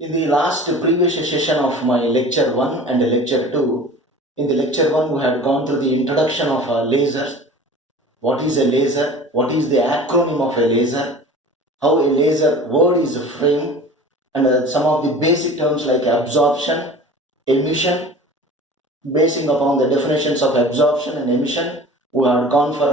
In the last previous session of my lecture 1 and lecture 2, in the lecture 1 we had gone through the introduction of a laser. What is a laser? What is the acronym of a laser? How a laser word is framed, and some of the basic terms like absorption, emission. Basing upon the definitions of absorption and emission, we had gone for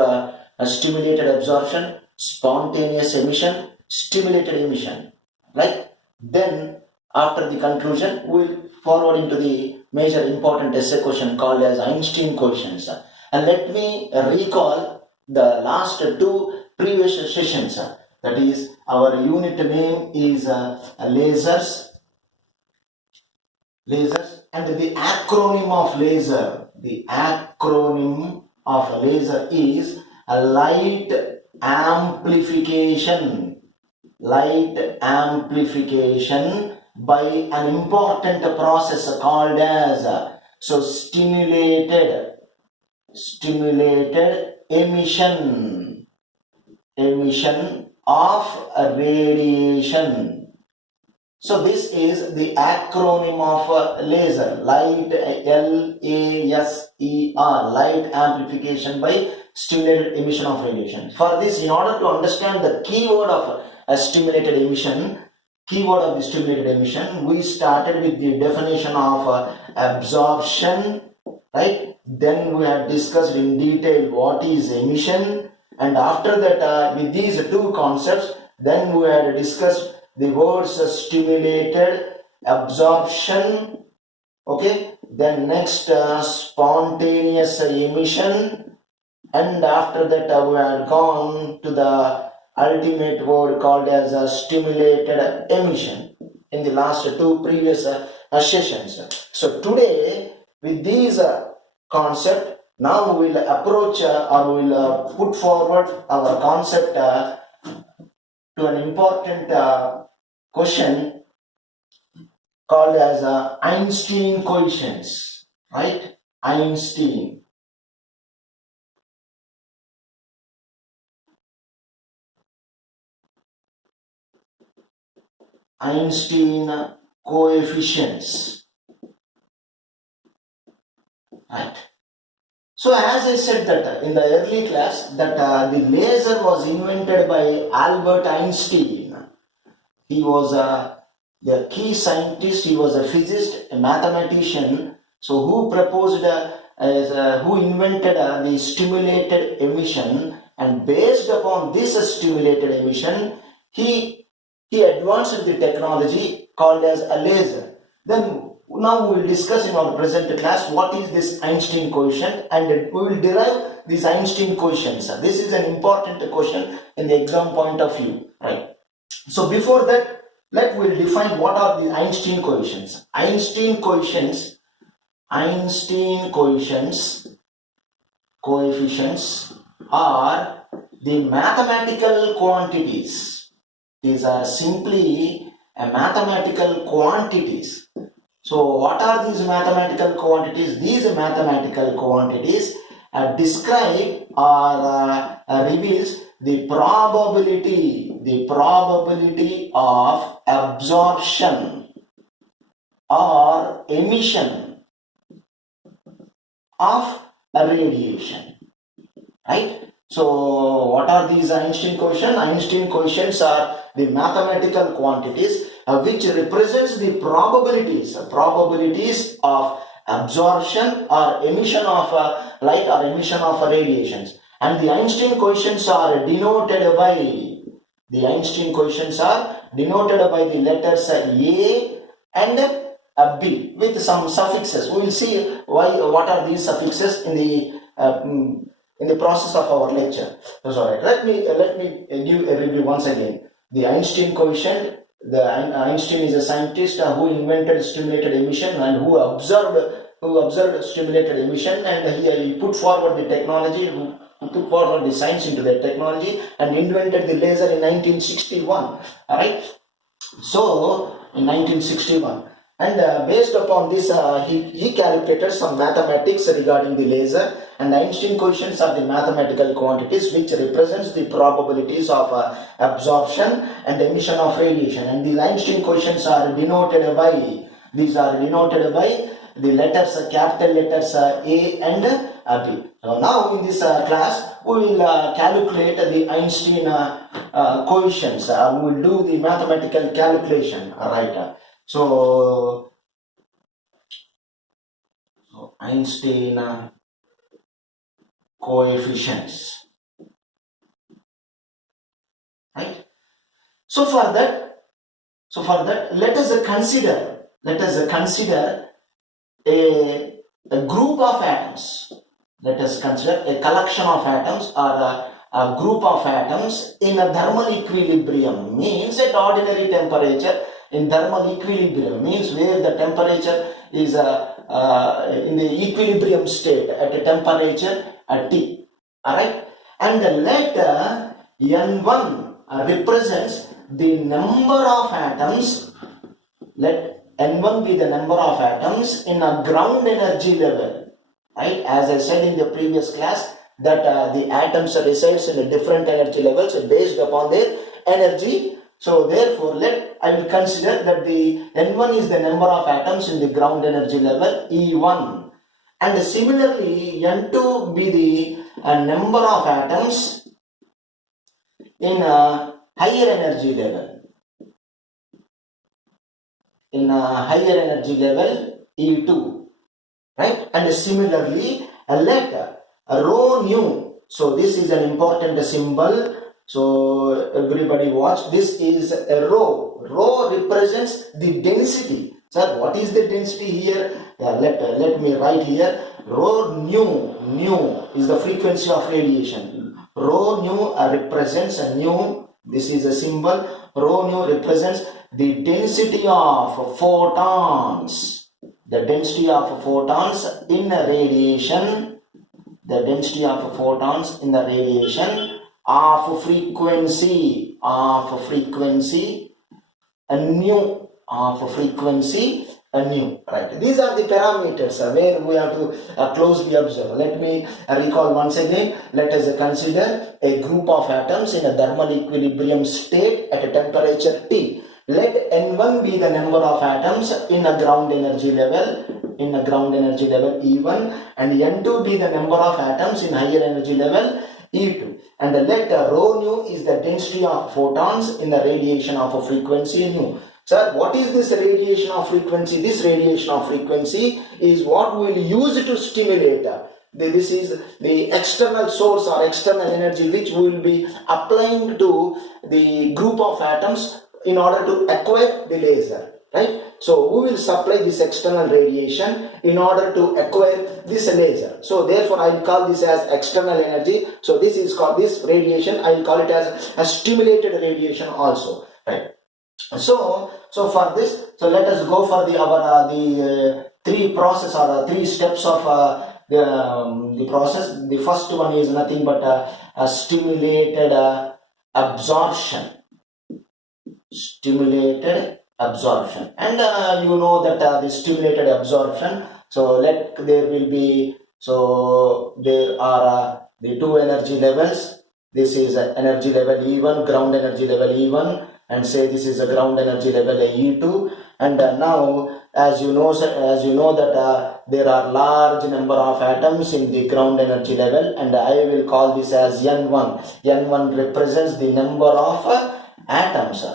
a stimulated absorption, spontaneous emission, stimulated emission, right? Then after the conclusion, we'll forward into the major important essay question called as Einstein coefficients. And let me recall the last two previous sessions. That is, our unit name is lasers, and the acronym of laser, is a light amplification by an important process called as stimulated emission of radiation. So this is the acronym of laser, light, LASER, light amplification by stimulated emission of radiation. For this, in order to understand the keyword of a stimulated emission, we started with the definition of absorption, right? Then we have discussed in detail what is emission, and after that, with these two concepts, then we had discussed the words stimulated, absorption, okay, then next spontaneous emission, and after that we had gone to the ultimate word called as stimulated emission in the last two previous sessions. So today, with these concept, now we will approach or we will put forward our concept to an important question called as Einstein coefficients, right? Einstein coefficients, right? So as I said that in the early class that the laser was invented by Albert Einstein. He was the key scientist, he was a physicist, a mathematician, so who proposed, who invented the stimulated emission, and based upon this stimulated emission, he advanced the technology called as a laser. Then now we will discuss in our present class what is this Einstein coefficient, and we will derive these Einstein coefficients. This is an important question in the exam point of view, right? So before that, let we define what are the Einstein coefficients. Einstein coefficients are the mathematical quantities. These are simply mathematical quantities. So what are these mathematical quantities? These mathematical quantities describe or reveals the probability of absorption or emission of radiation, right? So what are these Einstein coefficients? Einstein coefficients are the mathematical quantities which represents the probabilities of absorption or emission of light or emission of radiations. And the Einstein coefficients are denoted by the letters A and B with some suffixes. We will see what are these suffixes in the process of our lecture. Sorry, let me give a review once again. The Einstein coefficient. Einstein is a scientist who invented stimulated emission and who observed stimulated emission, and he put forward the technology, who put forward the science into the technology and invented the laser in 1961. Alright, so in 1961, And based upon this, he calculated some mathematics regarding the laser, and Einstein coefficients are the mathematical quantities which represents the probabilities of absorption and emission of radiation. And the Einstein coefficients are denoted by the letters, capital letters A and B. So now in this class we will calculate the Einstein coefficients. We will do the mathematical calculation, right? So Einstein coefficients, right? So for that, let us consider a group of atoms. Let us consider a collection of atoms or a group of atoms in a thermal equilibrium. Means at ordinary temperature. In thermal equilibrium means where the temperature is in the equilibrium state at a temperature T. Alright, and let N1 represents the number of atoms. Let N1 be the number of atoms in a ground energy level. Right, as I said in the previous class that the atoms resides in a different energy levels based upon their energy. So therefore, I will consider that the N1 is the number of atoms in the ground energy level E1, and similarly N2 be the number of atoms in a higher energy level. In a higher energy level E2, right? And similarly let rho nu. So this is an important symbol. So everybody watch. This is a rho. Rho represents the density. Sir, what is the density here? Let me write here. Rho nu. Nu is the frequency of radiation. Rho nu represents a nu. This is a symbol. Rho nu represents the density of photons. The density of photons in radiation. The density of photons in the radiation of frequency a nu, right? These are the parameters where we have to closely observe. Let me recall once again. Let us consider a group of atoms in a thermal equilibrium state at a temperature T. Let N1 be the number of atoms in a ground energy level E1, and N2 be the number of atoms in higher energy level E2, and let rho nu is the density of photons in the radiation of a frequency nu. Sir, what is this radiation of frequency? This radiation of frequency is what we will use to stimulate. This is the external source or external energy which we will be applying to the group of atoms in order to acquire the laser, right? So we will supply this external radiation in order to acquire this laser. So therefore I will call this as external energy. So this is called, this radiation I will call it as a stimulated radiation also, right? So for this, so let us go for the three process or three steps of the process. The first one is nothing but a stimulated absorption. Stimulated absorption, and you know that the stimulated absorption. So there will be, so there are the two energy levels. This is energy level E1, ground energy level E1, and say this is a ground energy level E2. And now, as you know that there are large number of atoms in the ground energy level, and I will call this as N1. N1 represents the number of atoms,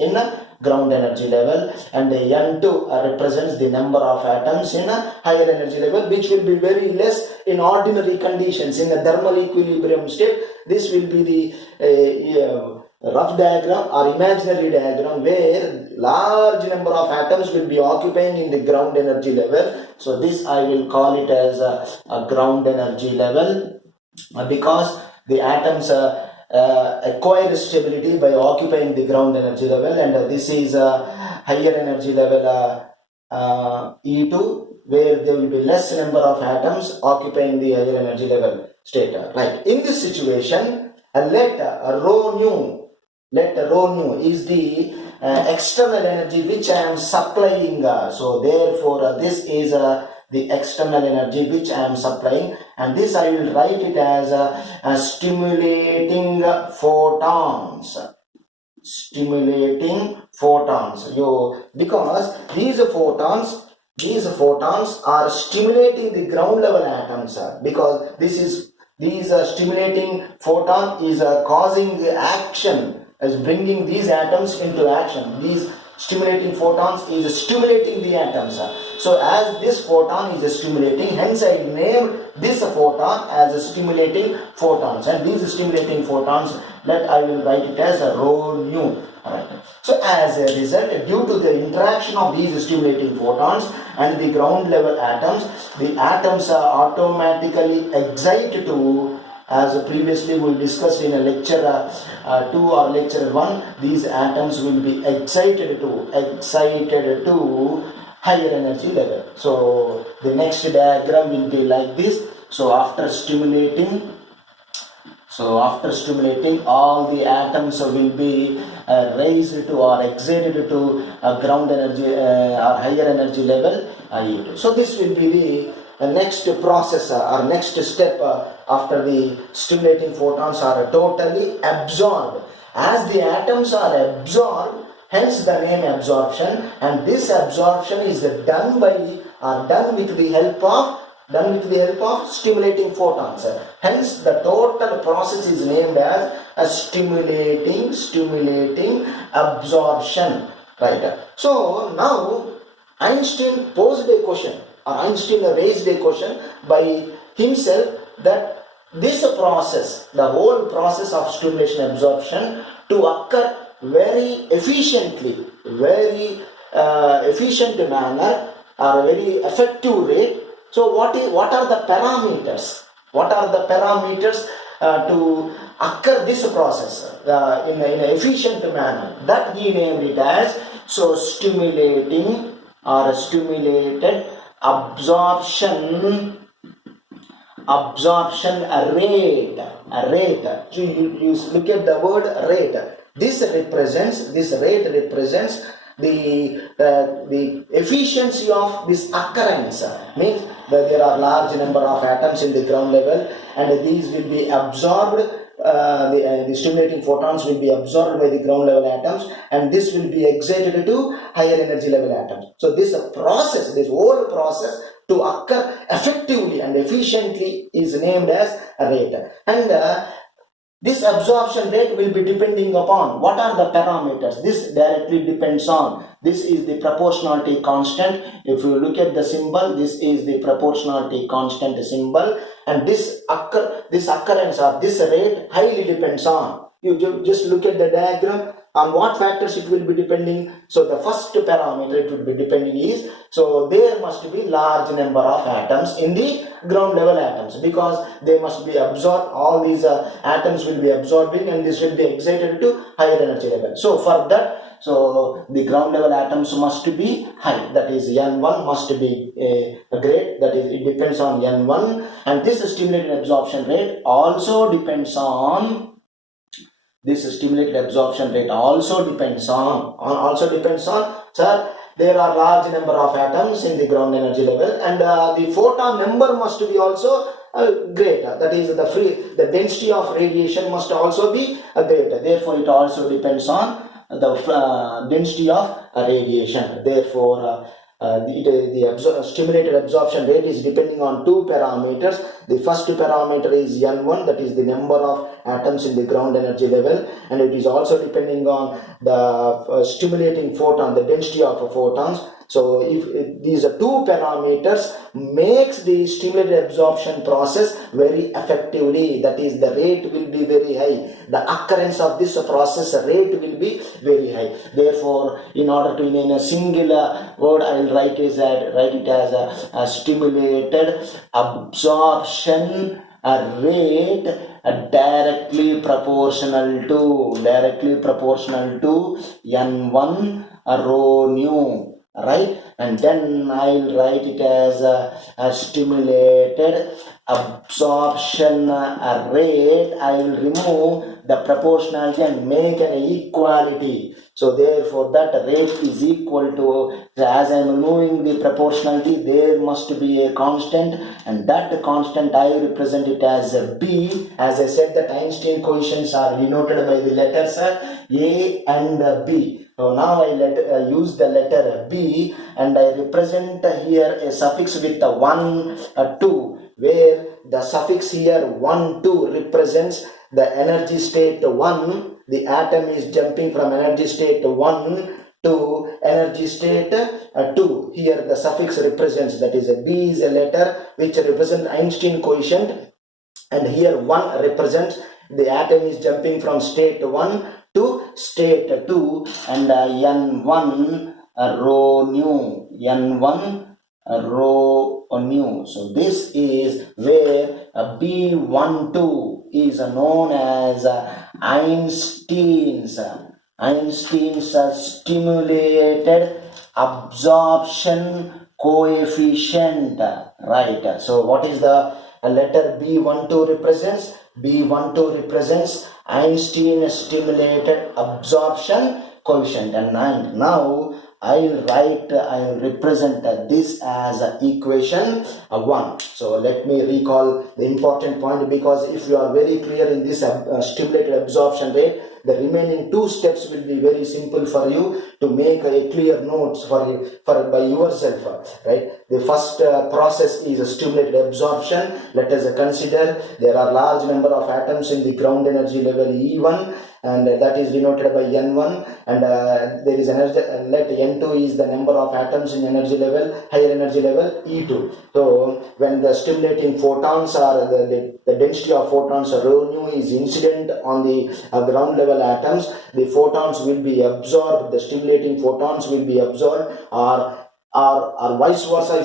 in ground energy level, and N2 represents the number of atoms in a higher energy level, which will be very less in ordinary conditions. In a thermal equilibrium state, this will be the rough diagram or imaginary diagram where large number of atoms will be occupying in the ground energy level. So this I will call it as a ground energy level, because the atoms acquire stability by occupying the ground energy level, and this is a higher energy level E2, where there will be less number of atoms occupying the higher energy level state. Right. In this situation, let rho nu is the external energy which I am supplying. So therefore this is the external energy which I am supplying, and this I will write it as stimulating photons. Stimulating photons. Because these photons are stimulating the ground level atoms, because these stimulating photon is causing the action, is bringing these atoms into action. These stimulating photons is stimulating the atoms. So as this photon is stimulating, hence I named this photon as stimulating photons, and these stimulating photons, that I will write it as a rho nu. Right. So as a result, due to the interaction of these stimulating photons and the ground level atoms, the atoms are automatically excited to, as previously we discussed in a lecture 2 or lecture 1, these atoms will be excited to higher energy level. So the next diagram will be like this. So after stimulating, all the atoms will be raised to or excited to ground energy or higher energy level I2. So this will be the next process or next step after the stimulating photons are totally absorbed. As the atoms are absorbed, hence the name absorption, and this absorption is done with the help of stimulating photons. Hence the total process is named as a stimulating absorption. Right. So now Einstein posed a question, or Einstein raised a question by himself, that this process, the whole process of stimulation absorption, to occur very efficiently, very efficient manner, or very effective rate. So what are the parameters? What are the parameters to occur this process in an efficient manner? That he named it as stimulating or stimulated absorption rate. So you look at the word rate. This rate represents the efficiency of this occurrence. Means that there are large number of atoms in the ground level, and these will be absorbed. The stimulating photons will be absorbed by the ground level atoms, and this will be excited to higher energy level atoms. So this whole process to occur effectively and efficiently is named as rate. And this absorption rate will be depending upon what are the parameters. This directly depends on, this is the proportionality constant. If you look at the symbol, this is the proportionality constant symbol, and this occurrence or this rate highly depends on, you just look at the diagram, on what factors it will be depending. So the first parameter it will be depending is, so there must be large number of atoms in the ground level atoms, because they must be absorbed, all these atoms will be absorbing, and this will be excited to higher energy level. So for that, so the ground level atoms must be high, that is N1 must be great, that is it depends on N1, and this stimulated absorption rate also depends on, sir, there are large number of atoms in the ground energy level, and the photon number must be also greater, that is the density of radiation must also be greater. Therefore it also depends on the density of radiation. Therefore the stimulated absorption rate is depending on two parameters. The first parameter is N1, that is the number of atoms in the ground energy level, and it is also depending on the stimulating photon, the density of photons. So if these are two parameters makes the stimulated absorption process very effectively, that is the rate will be very high, the occurrence of this process rate will be very high. Therefore, in order to, in a singular word, I will write it as a stimulated absorption rate directly proportional to N1 rho nu. Right, and then I'll write it as a stimulated absorption rate. I will remove the proportionality and make an equality. So therefore that rate is equal to, as I am moving the proportionality, there must be a constant, and that constant I represent it as a B. As I said, that Einstein coefficients are denoted by the letters A and B. So now I use the letter B, and I represent here a suffix with the 1, 2, where the suffix here 1, 2 represents the energy state 1. The atom is jumping from energy state 1 to energy state 2. Here the suffix represents, that is a B is a letter which represents Einstein coefficient, and here 1 represents the atom is jumping from state 1 to state 2, and N1 rho nu, N1 rho nu. So this is where B12 is known as Einstein's stimulated absorption coefficient, right? So what is the letter B12 represents? B12 represents Einstein stimulated absorption coefficient, and now I'll represent this as equation 1. So let me recall the important point, because if you are very clear in this stimulated absorption rate, the remaining 2 steps will be very simple for you to make a clear notes for by yourself, right? The first process is stimulated absorption. Let us consider there are large number of atoms in the ground energy level E1, and that is denoted by N1, and there is energy, let N2 is the number of atoms in energy level, higher energy level E2. So when the stimulating photons are the density of photons rho nu is incident on the ground level atoms, the photons will be absorbed, the stimulating photons will be absorbed, or vice versa.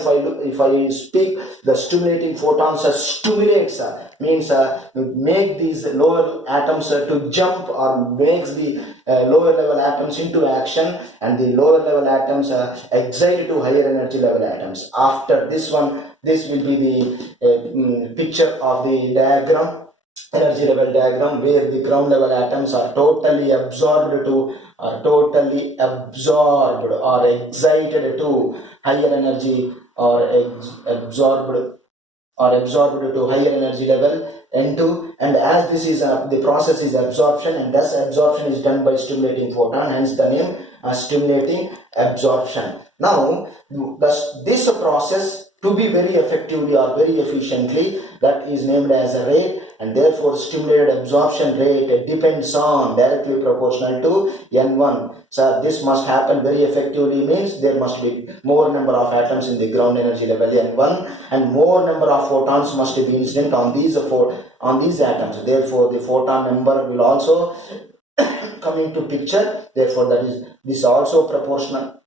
If I speak, the stimulating photons stimulates, means make these lower atoms to jump, or makes the lower level atoms into action, and the lower level atoms excite to higher energy level atoms. After this one, this will be the picture of the diagram, energy level diagram, where the ground level atoms are totally absorbed or excited to higher energy, or absorbed to higher energy level N2, and as this is the process is absorption, and thus absorption is done by stimulating photon, hence the name stimulating absorption. Now this process, to be very effectively or very efficiently, that is named as a rate, and therefore stimulated absorption rate depends on, directly proportional to N1. So this must happen very effectively, means there must be more number of atoms in the ground energy level N1, and more number of photons must be incident on these atoms. Therefore the photon number will also come into picture. Therefore this also proportional,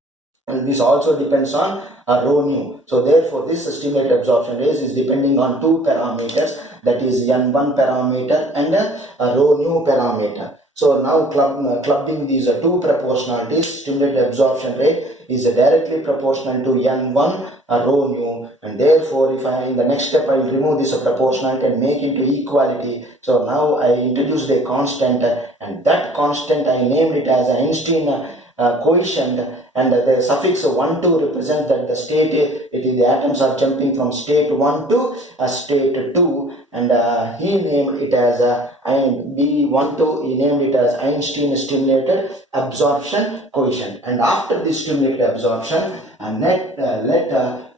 and this also depends on rho nu. So therefore this stimulated absorption rate is depending on 2 parameters, that is N1 parameter and rho nu parameter. So now clubbing these 2 proportionalities, stimulated absorption rate is directly proportional to N1 rho nu, and therefore if I in the next step I will remove this proportionality and make into equality. So now I introduced a constant, and that constant I named it as Einstein coefficient, and the suffix 1 2 represent that the state, the atoms are jumping from state 1 to state 2, and he named it as B12, he named it as Einstein stimulated absorption coefficient. And after this stimulated absorption,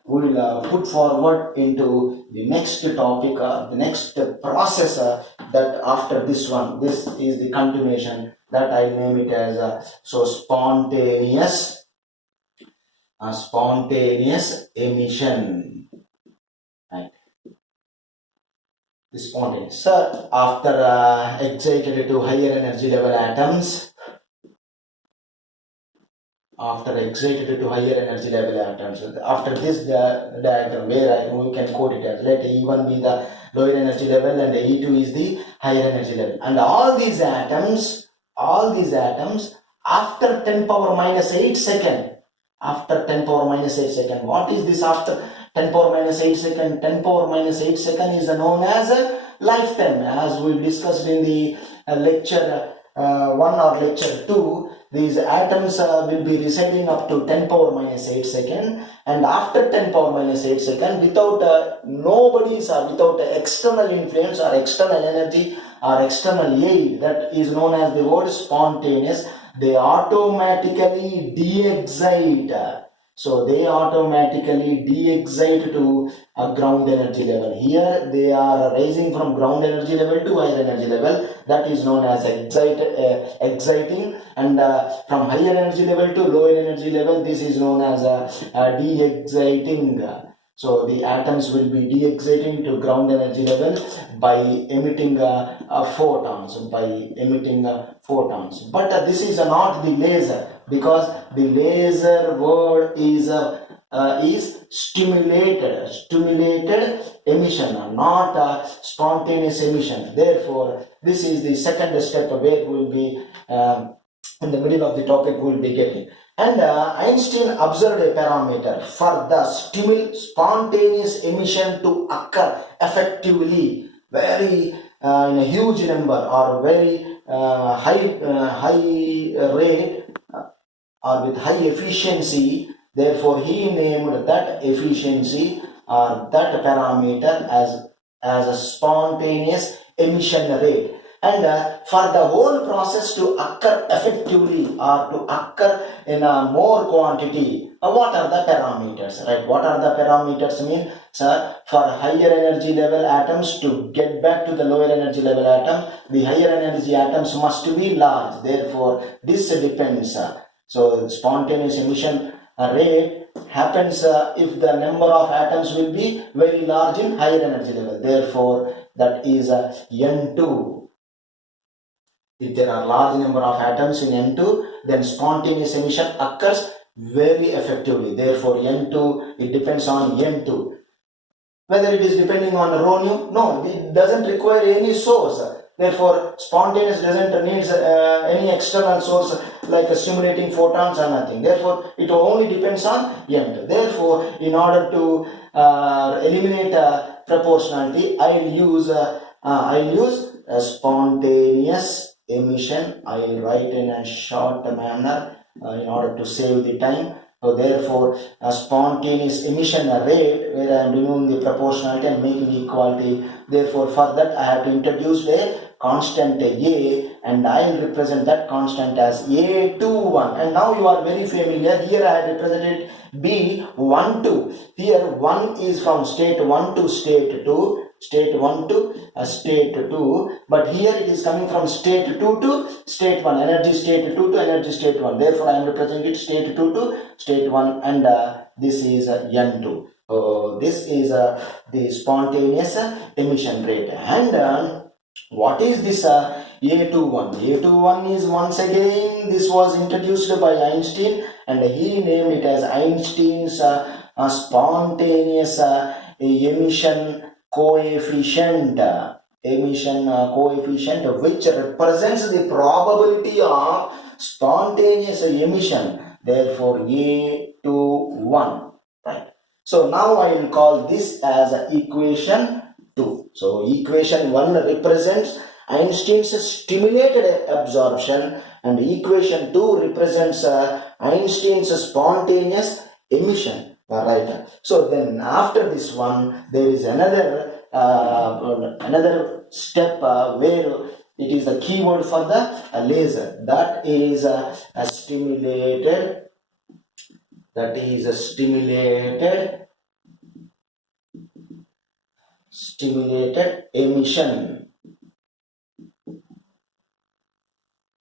we will put forward into the next topic, the next process, that after this one, this is the continuation, that I name it as spontaneous emission, right? The spontaneous. So after excited to higher energy level atoms, after this diagram, where we can code it as, let E1 be the lower energy level and E2 is the higher energy level, and all these atoms after 10 power minus 8 second, what is this after 10 power minus 8 second? 10 power minus 8 second is known as a lifetime, as we discussed in the lecture 1 or lecture 2, these atoms will be residing up to 10 power minus 8 second, and after 10 power minus 8 second, without nobody's or without external influence or external energy or external aid, that is known as the word spontaneous, they automatically de-excite. So they automatically de-excite to a ground energy level. Here they are rising from ground energy level to higher energy level. That is known as exciting. And from higher energy level to lower energy level, this is known as de-exciting. So the atoms will be de-exciting to ground energy level by emitting photons. But this is not the laser, because the laser word is stimulated emission, not spontaneous emission. Therefore, this is the second step where we will be in the middle of the topic we will be getting. And Einstein observed a parameter for the spontaneous emission to occur effectively, very in a huge number or very high rate or with high efficiency. Therefore, he named that efficiency or that parameter as a spontaneous emission rate. And for the whole process to occur effectively or to occur in a more quantity, what are the parameters, right? What are the parameters mean? Sir, for higher energy level atoms to get back to the lower energy level atom, the higher energy atoms must be large. Therefore, this depends. So, spontaneous emission rate happens if the number of atoms will be very large in higher energy level. Therefore, that is N2. If there are large number of atoms in N2, then spontaneous emission occurs very effectively. Therefore, N2, it depends on N2. Whether it is depending on rho nu, no, it doesn't require any source. Therefore, spontaneous doesn't need any external source like stimulating photons or nothing. Therefore, it only depends on N2. Therefore, in order to eliminate proportionality, I'll use spontaneous emission. I will write in a short manner in order to save the time. So therefore, a spontaneous emission rate, where I am removing the proportionality and making equality. Therefore, for that I have to introduce a constant A, and I will represent that constant as A21. And now you are very familiar. Here I have represented B12. Here 1 is from state 1 to state 2. State 1 to state 2, but here it is coming from state 2 to state 1, energy state 2 to energy state 1. Therefore, I am representing it state 2 to state 1, and this is N2. This is the spontaneous emission rate. And what is this A21? A21 is, once again, this was introduced by Einstein, and he named it as Einstein's spontaneous emission coefficient, which represents the probability of spontaneous emission. Therefore, A21, right? So now I will call this as equation 2. So equation 1 represents Einstein's stimulated absorption, and equation 2 represents Einstein's spontaneous emission. Right. So then after this one, there is another step where it is the keyword for the laser. That is a stimulated. That is a stimulated emission.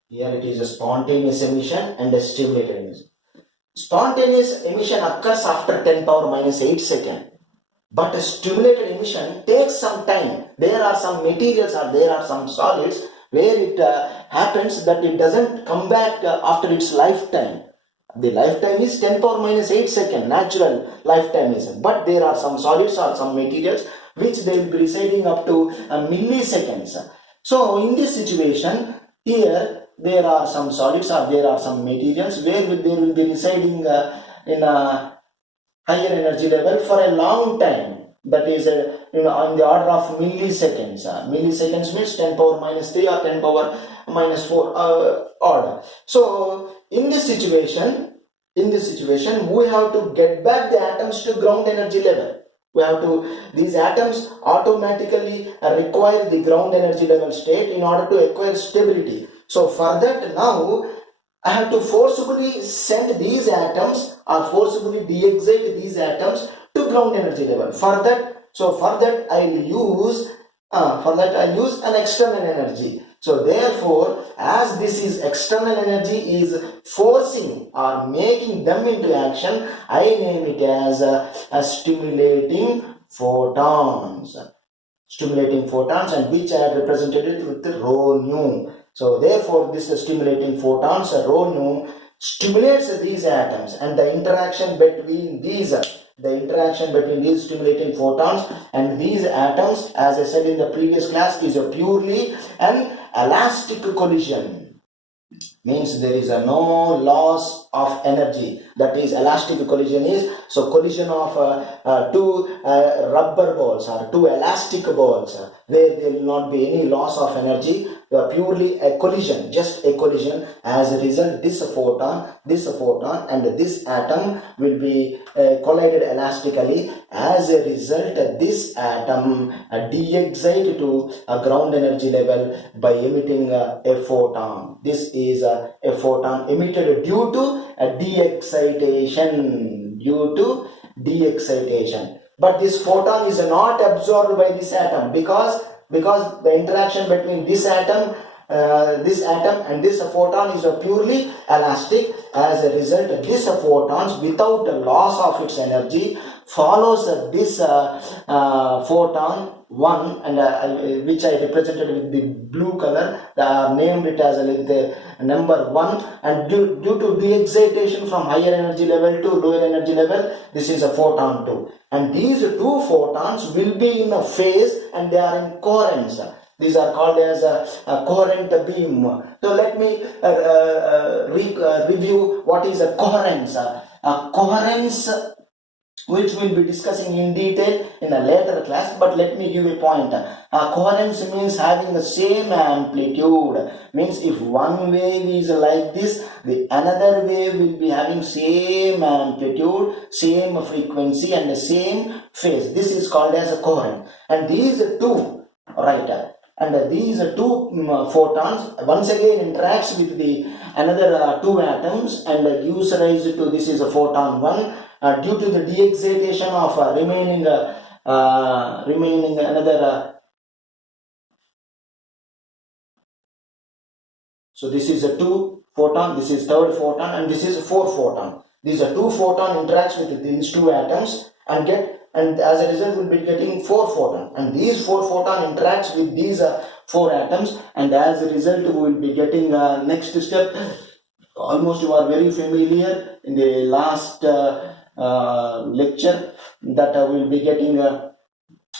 Here it is a spontaneous emission and a stimulated emission. Spontaneous emission occurs after 10 power minus 8 seconds, but a stimulated emission takes some time. There are some materials or there are some solids where it happens that it doesn't come back after its lifetime. The lifetime is 10 power minus 8 seconds, natural lifetime is. But there are some solids or some materials which they will be residing up to milliseconds. So in this situation, here there are some solids or there are some materials where they will be residing in a higher energy level for a long time. that is on the order of milliseconds. Milliseconds means 10 power minus 3 or 10 power minus 4 order. So in this situation, we have to get back the atoms to ground energy level. These atoms automatically require the ground energy level state in order to acquire stability. So for that, now I have to forcibly send these atoms or forcibly de-excite these atoms to ground energy level. For that I'll use an external energy. So therefore, as this is external energy is forcing or making them into action, I name it as a stimulating photons. And which I have represented it with the rho nu. So therefore, this stimulating photons, rho nu, stimulates these atoms, and the interaction between these stimulating photons and these atoms, as I said in the previous class, is a purely an elastic collision. Means there is no loss of energy. That is, elastic collision is collision of two rubber balls or two elastic balls, where there will not be any loss of energy, purely a collision, just a collision. As a result, this photon and this atom will be collided elastically. As a result, this atom de-excite to a ground energy level by emitting a photon. This is a photon emitted due to a de-excitation. But this photon is not absorbed by this atom because the interaction between this atom and this photon is purely elastic. As a result, this photons, without a loss of its energy, follows this photon 1, and which I represented with the blue color, named it as the number 1, and due to de-excitation from higher energy level to lower energy level, this is a photon 2. And these two photons will be in a phase and they are in coherence. These are called as a coherent beam. So let me review what is a coherence. Coherence, which we'll be discussing in detail in a later class, but let me give a point. Coherence means having the same amplitude. Means if one wave is like this, the another wave will be having same amplitude, same frequency and the same phase. This is called as a coherent. And these two, these two photons once again interacts with the another two atoms and gives rise to this is a photon 1. Due to the de-excitation of remaining another. So this is a 2 photon, this is third photon, and this is a 4 photon. These are 2 photon interacts with these 2 atoms and as a result we'll be getting 4 photon, and these 4 photon interacts with these 4 atoms, and as a result we will be getting next step. Almost you are very familiar in the last lecture that I will be getting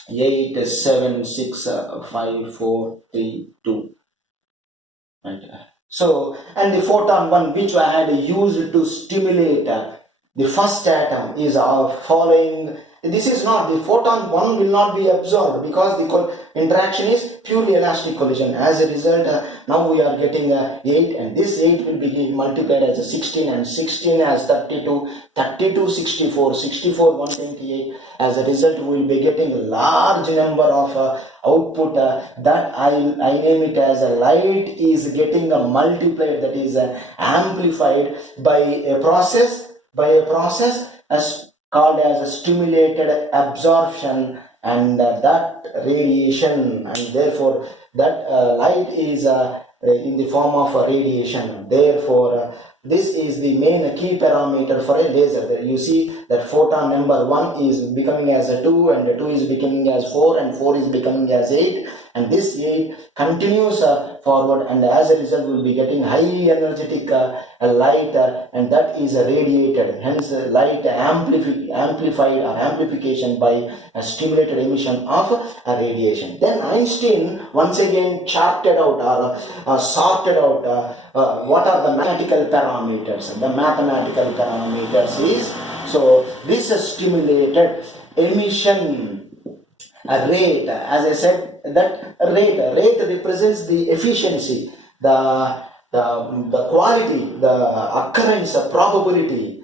8, 7, 6, 5, 4, 3, 2. Right. So, and the photon 1 which I had used to stimulate the first atom is following. This is not, the photon 1 will not be absorbed because the interaction is purely elastic collision. As a result, now we are getting 8, and this 8 will be multiplied as 16, and 16 as 32, 32 64, 64 128. As a result, we will be getting a large number of output that I name it as a light is getting multiplied, that is amplified by a process as called as a stimulated absorption, and that radiation, and therefore that light is in the form of a radiation. Therefore this is the main key parameter for a laser. You see that photon number 1 is becoming as a 2, and 2 is becoming as 4, and 4 is becoming as 8, and this 8 continues forward, and as a result we will be getting high energetic light, and that is radiated. Hence light amplified or amplification by a stimulated emission of a radiation. Then Einstein once again charted out or sorted out what are the mathematical parameters. The mathematical parameters is, so this stimulated emission A rate, as I said, that rate represents the efficiency, the quality, the occurrence, probability.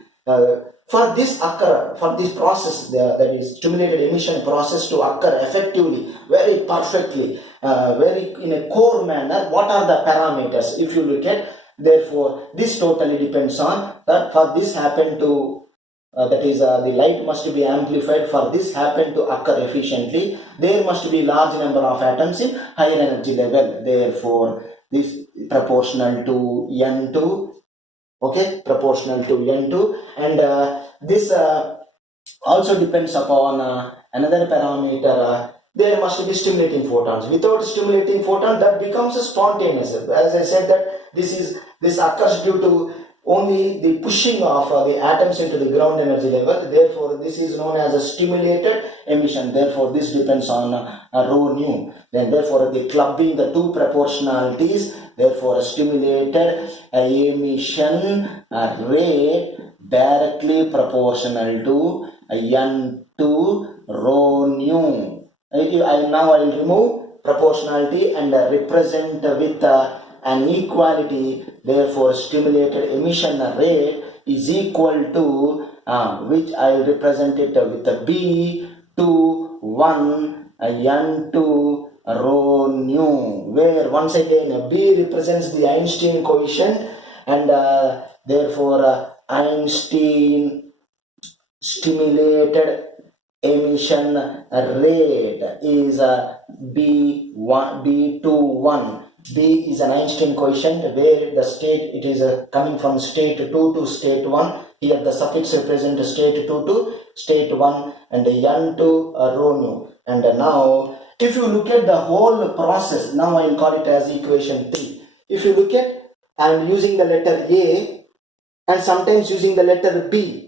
For this process, that is stimulated emission process to occur effectively, very perfectly, very in a core manner, what are the parameters? If you look at, therefore, this totally depends on that. For this happen to that is the light must be amplified. For this happen to occur efficiently, there must be large number of atoms in higher energy level. Therefore, this proportional to n2, okay, proportional to n2, and this also depends upon another parameter. There must be stimulating photons. Without stimulating photon, that becomes a spontaneous. As I said, that this occurs due to only the pushing of the atoms into the ground energy level. Therefore, this is known as a stimulated emission. Therefore, this depends on rho nu. Then, therefore, the clubbing the two proportionalities. Therefore, a stimulated emission rate directly proportional to n2 rho nu. Now I will remove proportionality and represent with an equality. Therefore, stimulated emission rate is equal to which I will represent it with a B21 N2 rho nu, where once again B represents the Einstein coefficient, and therefore Einstein stimulated emission rate is B21. B is an Einstein coefficient, where the state, it is coming from state 2 to state 1. Here the suffix represents state 2 to state 1, and N2 rho nu. And now if you look at the whole process, now I will call it as equation 3. If you look at, I am using the letter A and sometimes using the letter B.